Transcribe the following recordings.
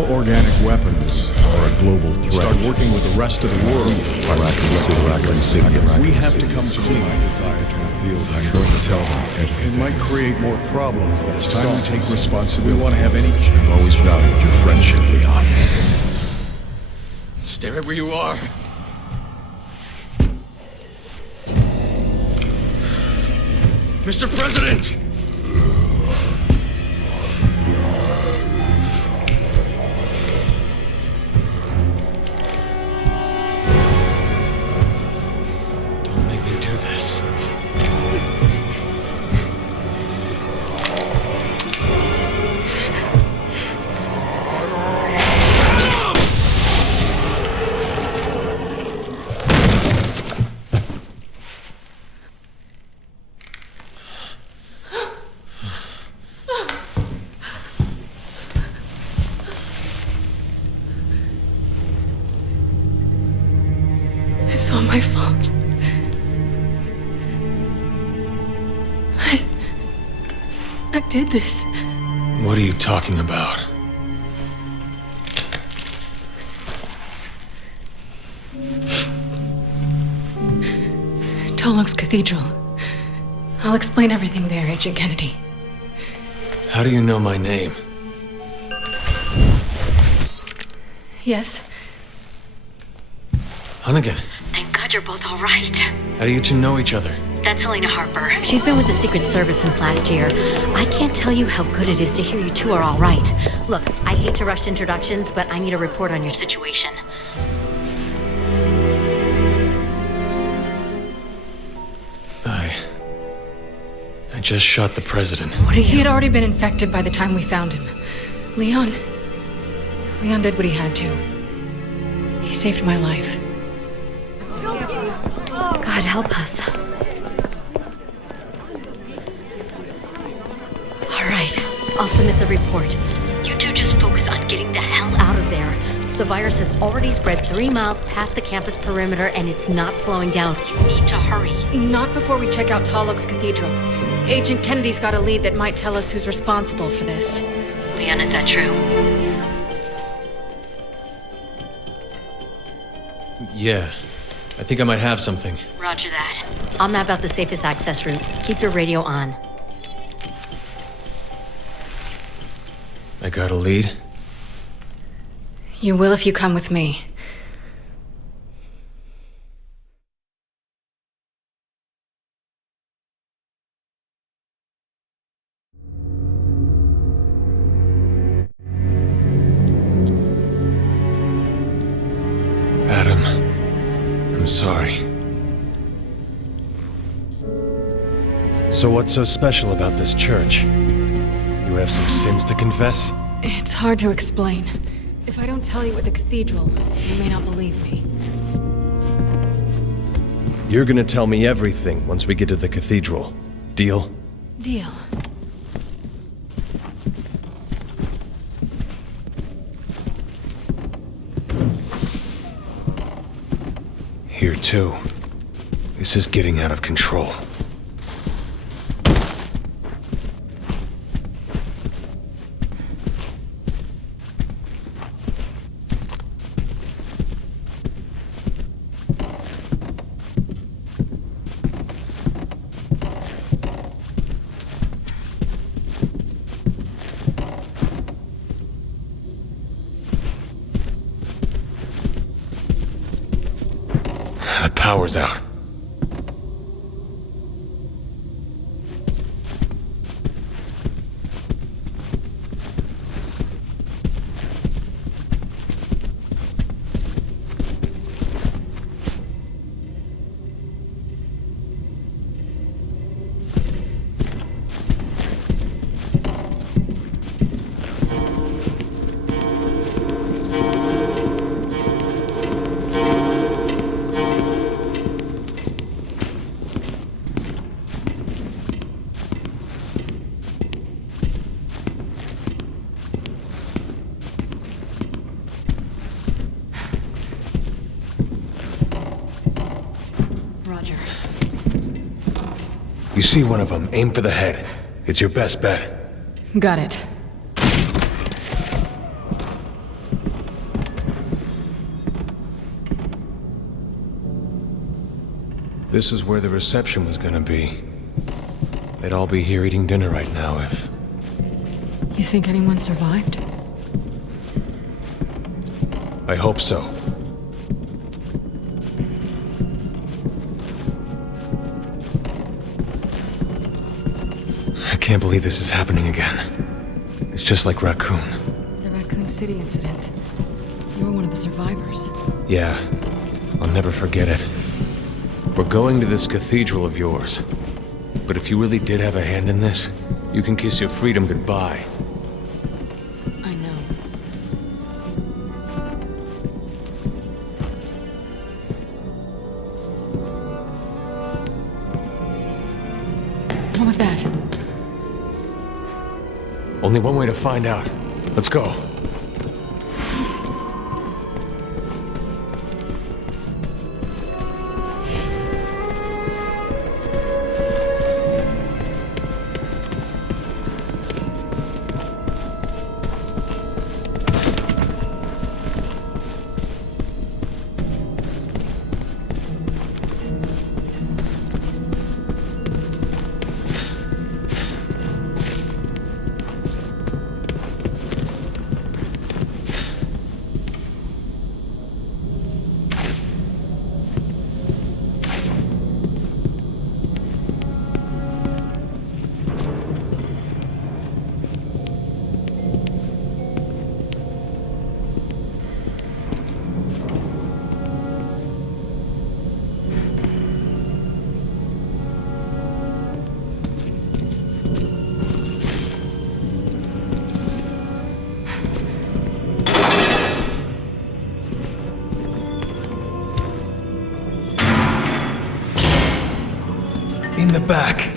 Bioorganic weapons are a global threat. Start working with the rest of the world. We have to come to my desire to reveal the truth. I'm going to tell them everything. It might create more problems than it's time we take responsibility. We want to have any chance. I've always valued your friendship, Leon. Stay right where you are. Mr. President! Don't make me do this. It's all my fault. I did this. What are you talking about? Tolok's Cathedral. I'll explain everything there, Agent Kennedy. How do you know my name? Yes? Hunnigan, Thank God you're both all right. how do you two know each other? That's Helena Harper. She's been with the Secret Service since last year. I can't tell you how good it is to hear you two are all right. Look, I hate to rush introductions, but I need a report on your situation. I just shot the president. What are you? He had already been infected by the time we found him. Leon did what he had to. He saved my life. God help us. All right, I'll submit the report. You two just focus on getting the hell out of there. The virus has already spread 3 miles past the campus perimeter and it's not slowing down. You need to hurry. Not before we check out Tolok's Cathedral. Agent Kennedy's got a lead that might tell us who's responsible for this. Leon, is that true? Yeah, I think I might have something. Roger that. I'll map out the safest access route. Keep your radio on. I got a lead? You will if you come with me. Adam, I'm sorry. So what's so special about this church? You have some sins to confess? It's hard to explain. If I don't tell you at the cathedral, you may not believe me. You're gonna tell me everything once we get to the cathedral. Deal? Deal. Here too. This is getting out of control. The power's out. Roger. You see one of them, aim for the head. It's your best bet. Got it. This is where the reception was gonna be. They'd all be here eating dinner right now if... You think anyone survived? I hope so. I can't believe this is happening again. It's just like Raccoon. The Raccoon City incident. You were one of the survivors. Yeah, I'll never forget it. We're going to this cathedral of yours. But if you really did have a hand in this, you can kiss your freedom goodbye. I know. What was that? Only one way to find out. Let's go. In the back.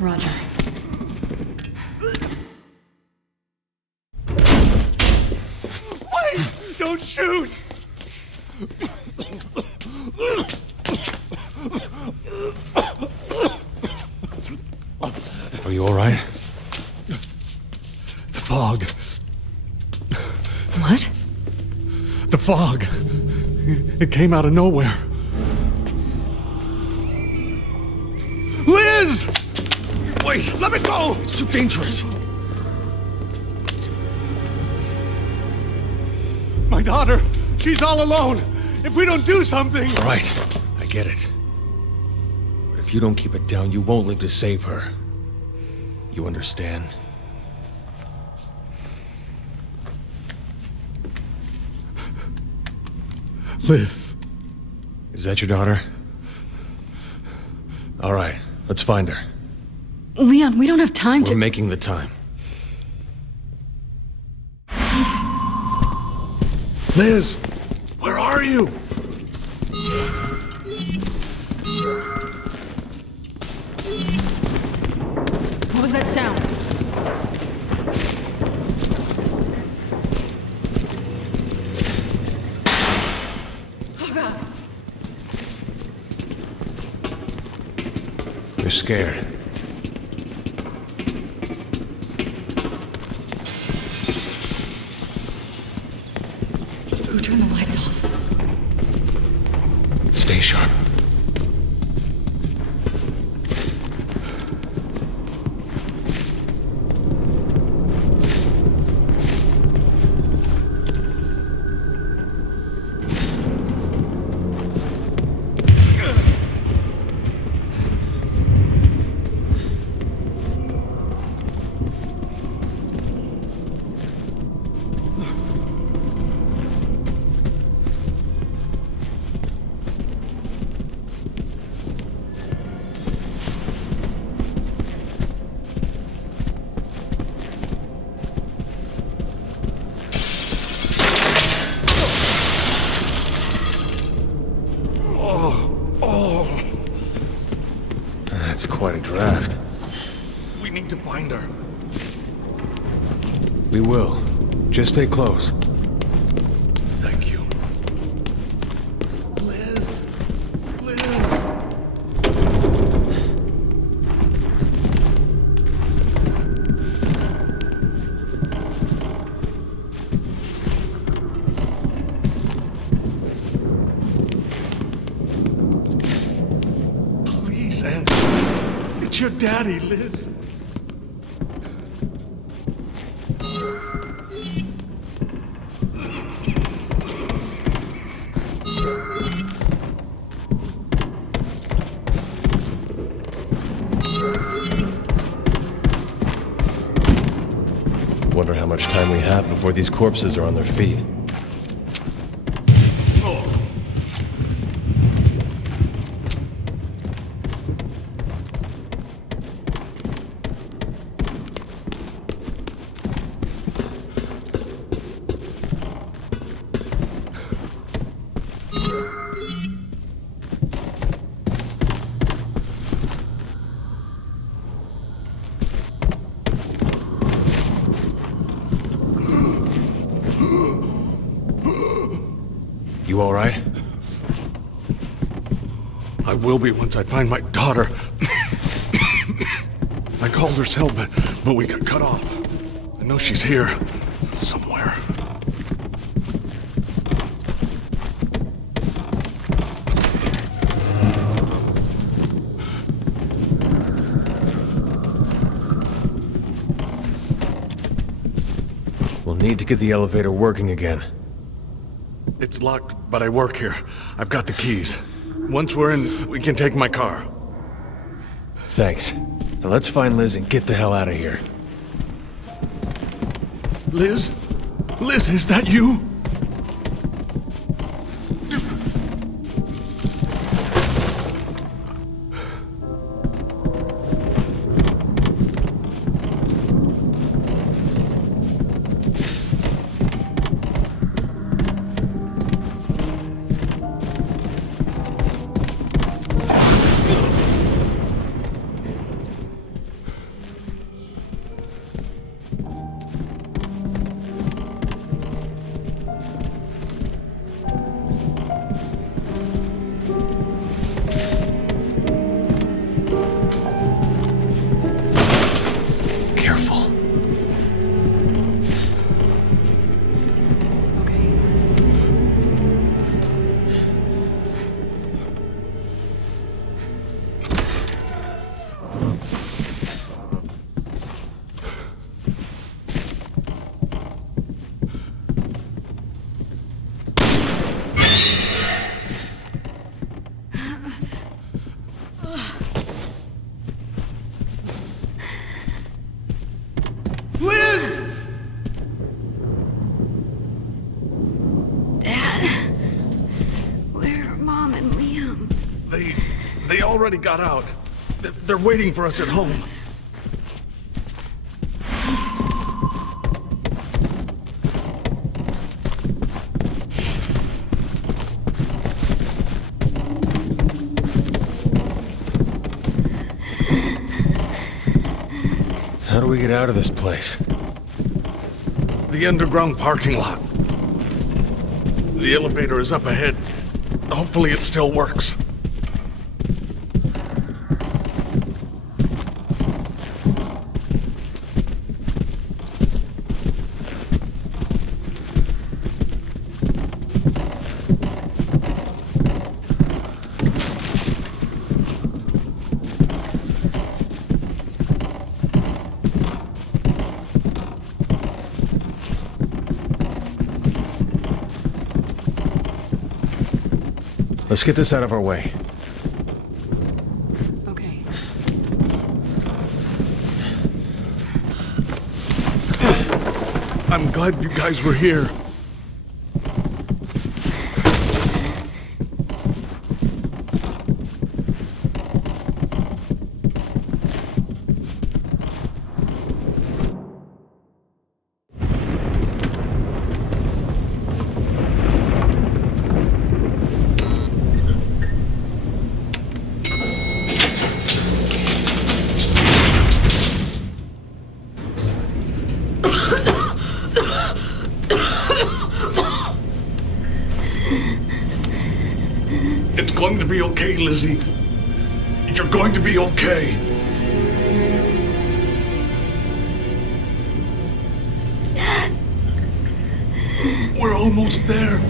Roger. Don't shoot! Are you all right? The fog. What? The fog. It came out of nowhere. Liz! Wait, let me go! It's too dangerous. My daughter, she's all alone. If we don't do something... All right, I get it. But if you don't keep it down, you won't live to save her. You understand? Liz. Is that your daughter? All right, let's find her. Leon, we don't have time We're to... making the time. Liz, where are you? What was that sound? Oh, God. They're scared. Who turned the lights off? Stay sharp. That's quite a draft. We need to find her. We will. Just stay close. Thank you. Liz! Liz! Please answer. It's your daddy, Liz. Wonder how much time we have before these corpses are on their feet. You all right? I will be once I find my daughter. I called her cell, but we got cut off. I know she's here. Somewhere. We'll need to get the elevator working again. It's locked, but I work here. I've got the keys. Once we're in, we can take my car. Thanks. Now let's find Liz and get the hell out of here. Liz? Liz, is that you? Careful. Okay. Liz! Dad, where are Mom and Liam? They already got out. They're waiting for us at home. How do we get out of this place? The underground parking lot. The elevator is up ahead. Hopefully it still works. Let's get this out of our way. Okay. I'm glad you guys were here. okay, Lizzie. You're going to be okay. Dad. We're almost there.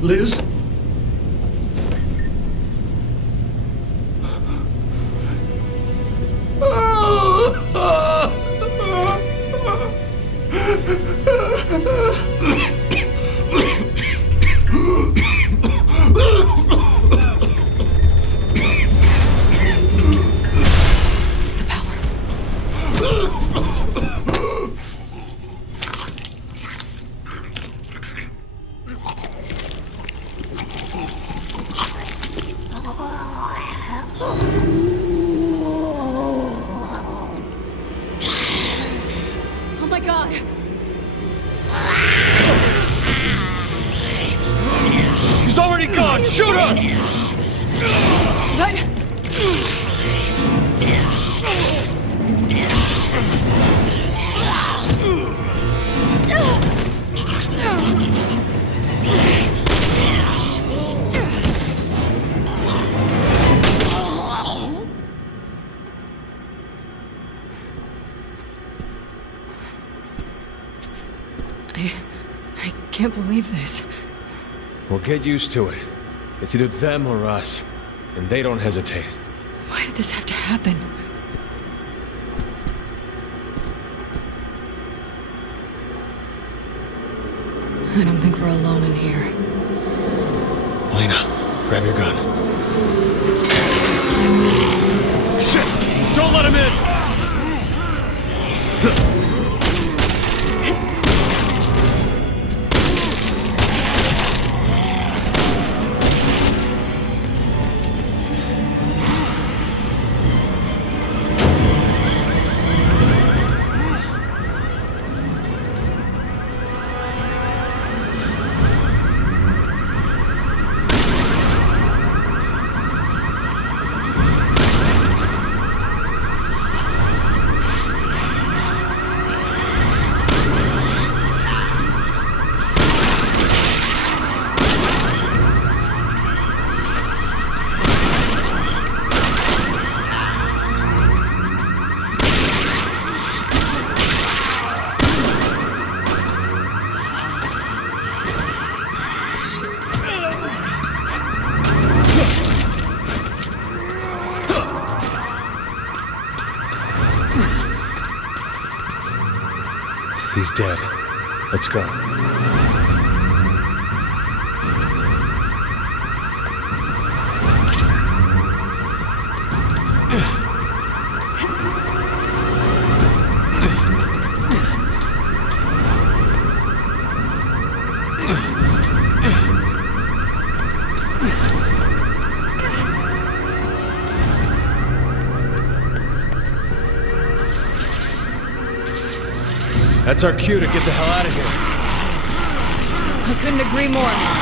Liz? The power. Oh my god! She's already gone! Shoot her! But... I can't believe this. We'll get used to it. It's either them or us. And they don't hesitate. Why did this have to happen? I don't think we're alone in here. Lena, grab your gun. Shit! Don't let him in! He's dead. Let's go. That's our cue to get the hell out of here. I couldn't agree more.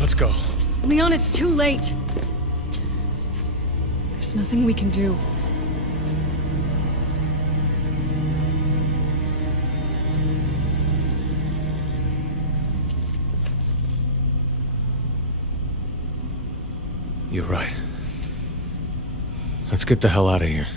Let's go. Leon, it's too late. There's nothing we can do. You're right. Let's get the hell out of here.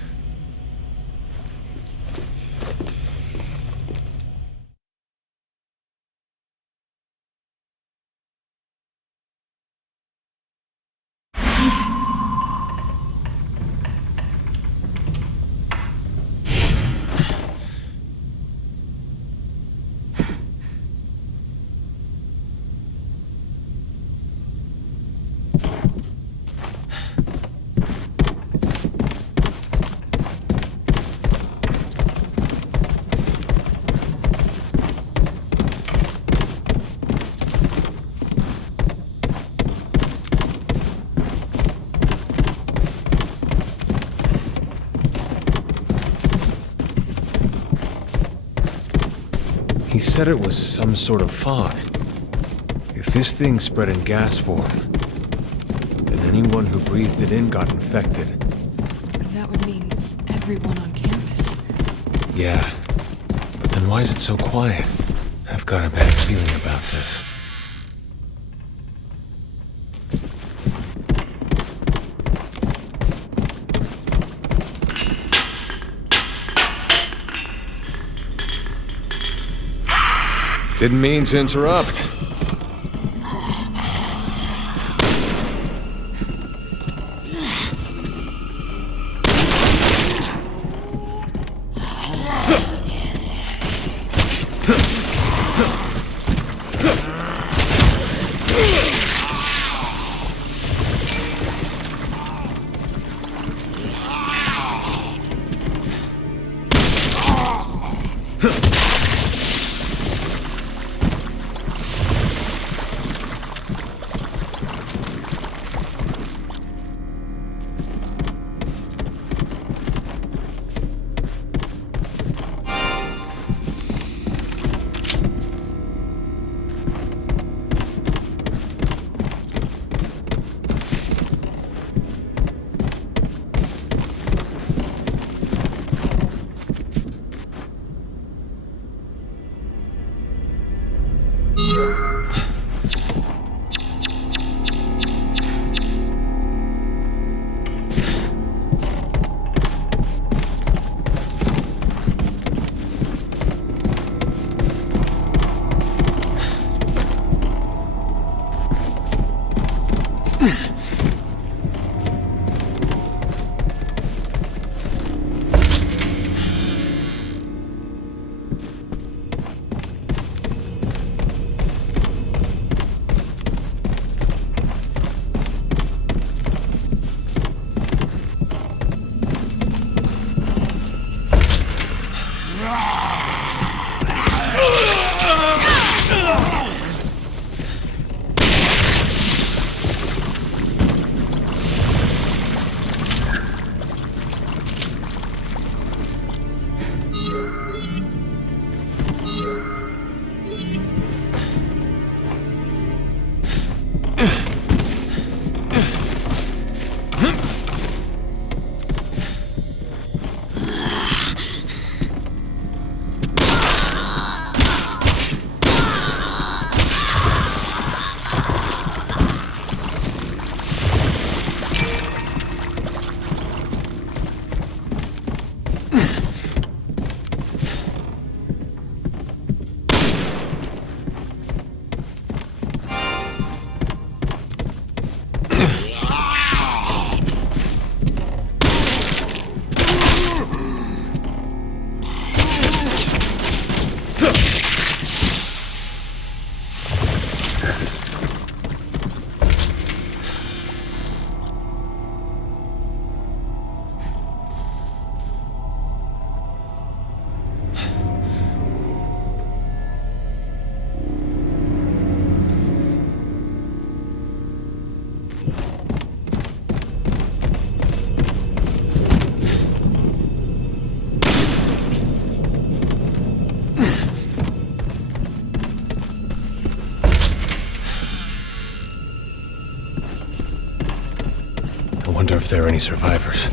He said it was some sort of fog. If this thing spread in gas form, then anyone who breathed it in got infected. That would mean everyone on campus. Yeah. But then why is it so quiet? I've got a bad feeling about this. Didn't mean to interrupt. I wonder if there are any survivors.